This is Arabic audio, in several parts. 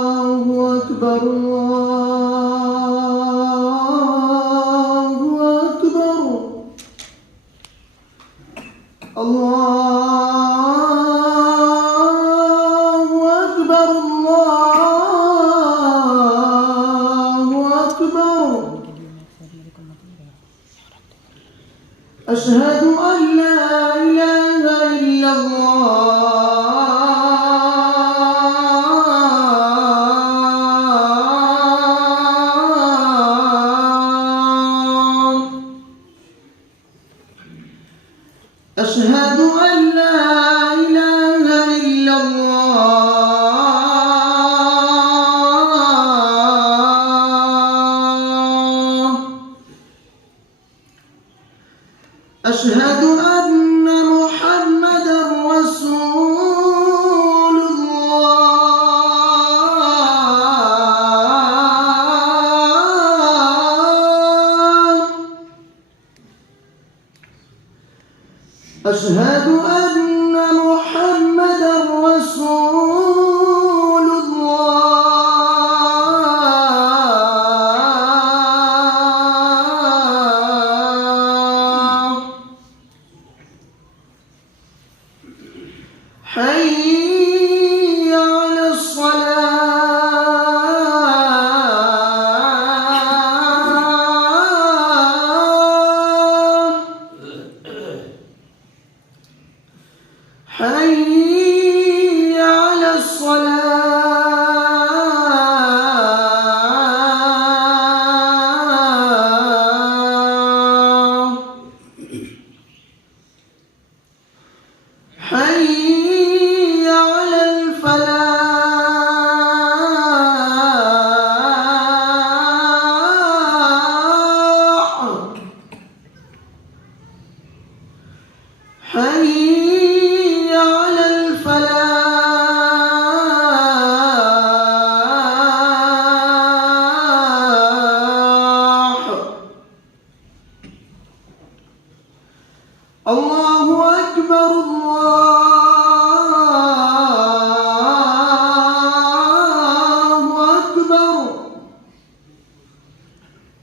الله أكبر الله أكبر الله أكبر الله أكبر أشهد أن لا إله إلا الله أشهد أن لا إله إلا الله أشهد أن محمدًا رسول الله أشهد أن محمدًا رسول الله حي على الصلاة حي على الصلاة حي على الفلاح حي على الفلاح الله أكبر الله أكبر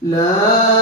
لا